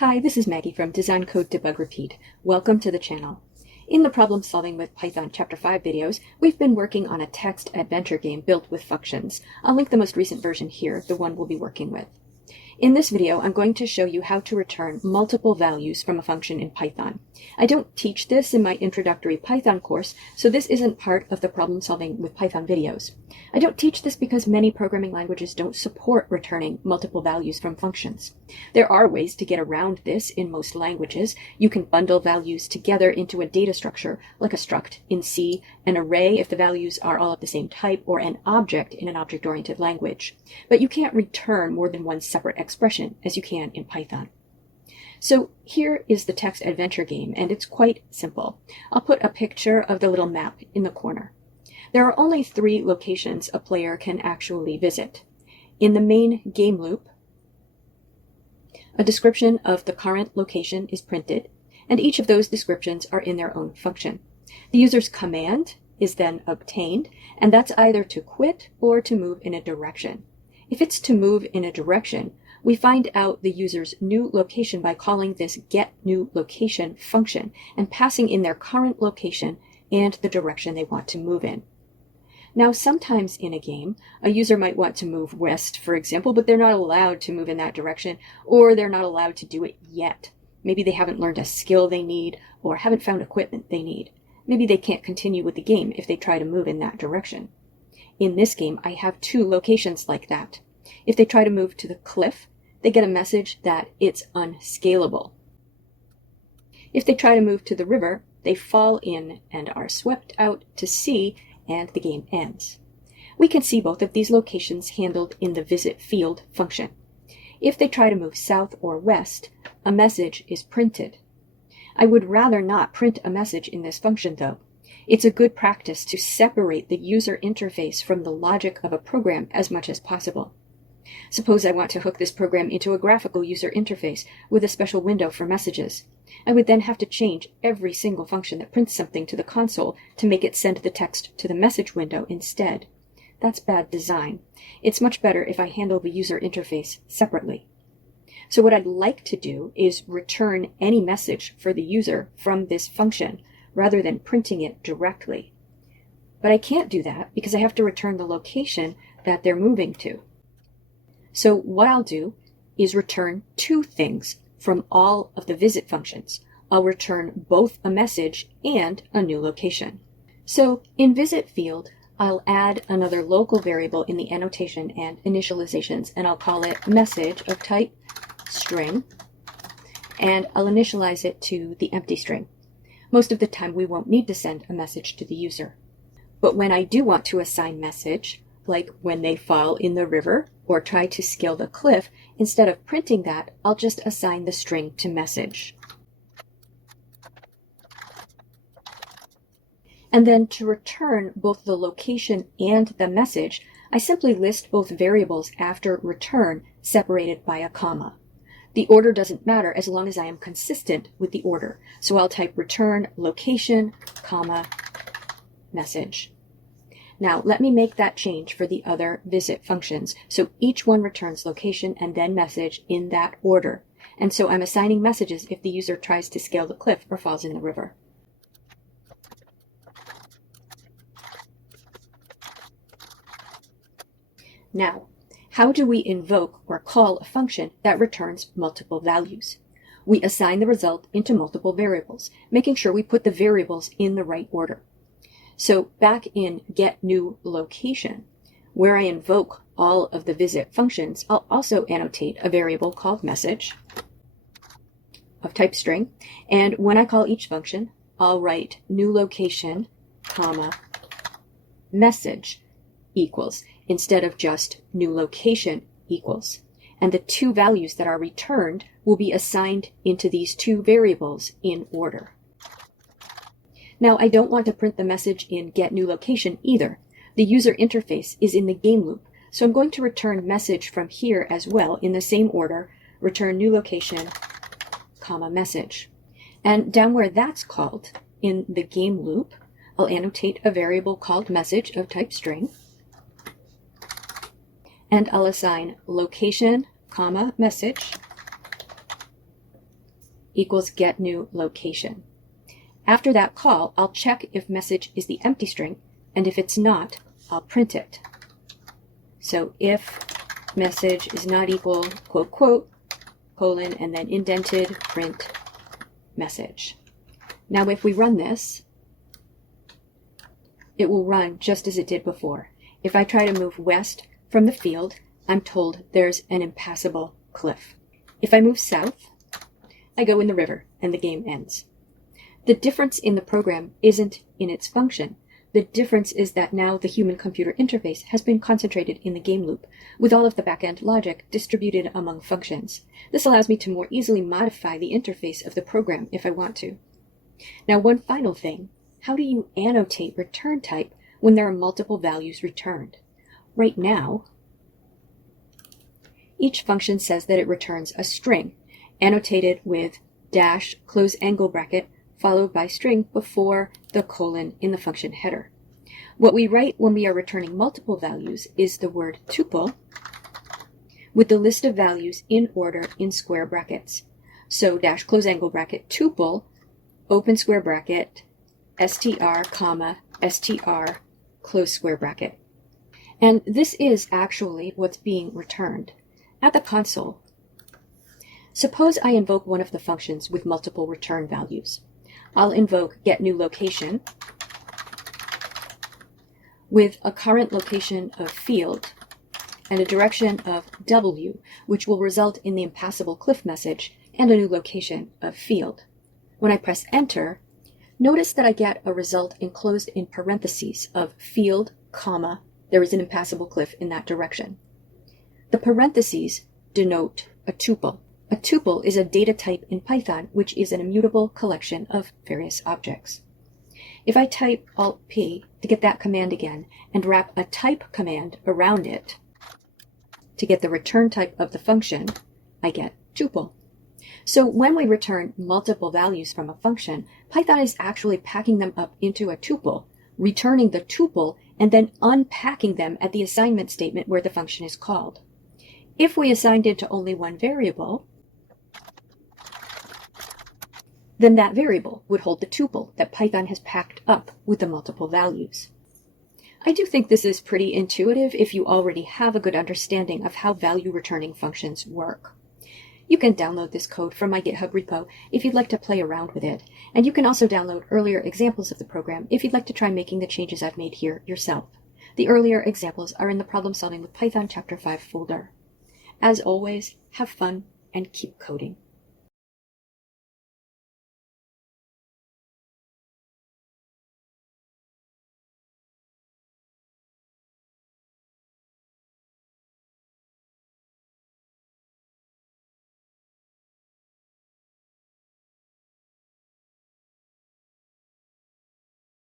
Hi, this is Maggie from Design Code Debug Repeat. Welcome to the channel. In the Problem Solving with Python Chapter 5 videos, we've been working on a text adventure game built with functions. I'll link the most recent version here, the one we'll be working with. In this video, I'm going to show you how to return multiple values from a function in Python. I don't teach this in my introductory Python course, so this isn't part of the Problem Solving with Python videos. I don't teach this because many programming languages don't support returning multiple values from functions. There are ways to get around this in most languages. You can bundle values together into a data structure, like a struct in C, an array if the values are all of the same type, or an object in an object-oriented language. But you can't return more than one separate expression as you can in Python. So here is the text adventure game, and it's quite simple. I'll put a picture of the little map in the corner. There are only 3 locations a player can actually visit. In the main game loop, a description of the current location is printed, and each of those descriptions are in their own function. The user's command is then obtained, and that's either to quit or to move in a direction. If it's to move in a direction, we find out the user's new location by calling this getNewLocation function and passing in their current location and the direction they want to move in. Now, sometimes in a game, a user might want to move west, for example, but they're not allowed to move in that direction, or they're not allowed to do it yet. Maybe they haven't learned a skill they need, or haven't found equipment they need. Maybe they can't continue with the game if they try to move in that direction. In this game, I have 2 locations like that. If they try to move to the cliff, they get a message that it's unscalable. If they try to move to the river, they fall in and are swept out to sea, and the game ends. We can see both of these locations handled in the visit field function. If they try to move south or west, a message is printed. I would rather not print a message in this function, though. It's a good practice to separate the user interface from the logic of a program as much as possible. Suppose I want to hook this program into a graphical user interface with a special window for messages. I would then have to change every single function that prints something to the console to make it send the text to the message window instead. That's bad design. It's much better if I handle the user interface separately. So what I'd like to do is return any message for the user from this function rather than printing it directly. But I can't do that because I have to return the location that they're moving to. So what I'll do is return 2 things from all of the visit functions. I'll return both a message and a new location. So in visit field, I'll add another local variable in the annotation and initializations, and I'll call it message of type string, and I'll initialize it to the empty string. Most of the time we won't need to send a message to the user. But when I do want to assign message, like when they fall in the river or try to scale the cliff, instead of printing that, I'll just assign the string to message. And then to return both the location and the message, I simply list both variables after return separated by a comma. The order doesn't matter as long as I am consistent with the order. So I'll type return location, comma, message. Now, let me make that change for the other visit functions. So each one returns location and then message in that order. And so I'm assigning messages if the user tries to scale the cliff or falls in the river. Now, how do we invoke or call a function that returns multiple values? We assign the result into multiple variables, making sure we put the variables in the right order. So back in getNewLocation, where I invoke all of the visit functions, I'll also annotate a variable called message of type string. And when I call each function, I'll write newLocation, comma, message equals, instead of just newLocation equals. And the 2 values that are returned will be assigned into these 2 variables in order. Now, I don't want to print the message in getNewLocation either. The user interface is in the game loop, so I'm going to return message from here as well in the same order, return newLocation, comma, message. And down where that's called, in the game loop, I'll annotate a variable called message of type string, and I'll assign location, comma, message, equals get new location. After that call, I'll check if message is the empty string, and if it's not, I'll print it. So if message is not equal, quote, quote, colon, and then indented, print message. Now if we run this, it will run just as it did before. If I try to move west from the field, I'm told there's an impassable cliff. If I move south, I go in the river and the game ends. The difference in the program isn't in its function. The difference is that now the human-computer interface has been concentrated in the game loop, with all of the back-end logic distributed among functions. This allows me to more easily modify the interface of the program if I want to. Now, one final thing. How do you annotate return type when there are multiple values returned? Right now, each function says that it returns a string, annotated with dash, close angle bracket, followed by string before the colon in the function header. What we write when we are returning multiple values is the word tuple with the list of values in order in square brackets. So dash, close angle bracket, tuple, open square bracket, str, comma, str, close square bracket. And this is actually what's being returned. At the console, suppose I invoke one of the functions with multiple return values. I'll invoke getNewLocation with a current location of field and a direction of W, which will result in the impassable cliff message and a new location of field. When I press enter, notice that I get a result enclosed in parentheses of field, comma, there is an impassable cliff in that direction. The parentheses denote a tuple. A tuple is a data type in Python, which is an immutable collection of various objects. If I type Alt-P to get that command again and wrap a type command around it to get the return type of the function, I get tuple. So when we return multiple values from a function, Python is actually packing them up into a tuple, returning the tuple, and then unpacking them at the assignment statement where the function is called. If we assigned it to only one variable, then that variable would hold the tuple that Python has packed up with the multiple values. I do think this is pretty intuitive if you already have a good understanding of how value returning functions work. You can download this code from my GitHub repo if you'd like to play around with it, and you can also download earlier examples of the program if you'd like to try making the changes I've made here yourself. The earlier examples are in the Problem Solving with Python Chapter 5 folder. As always, have fun and keep coding.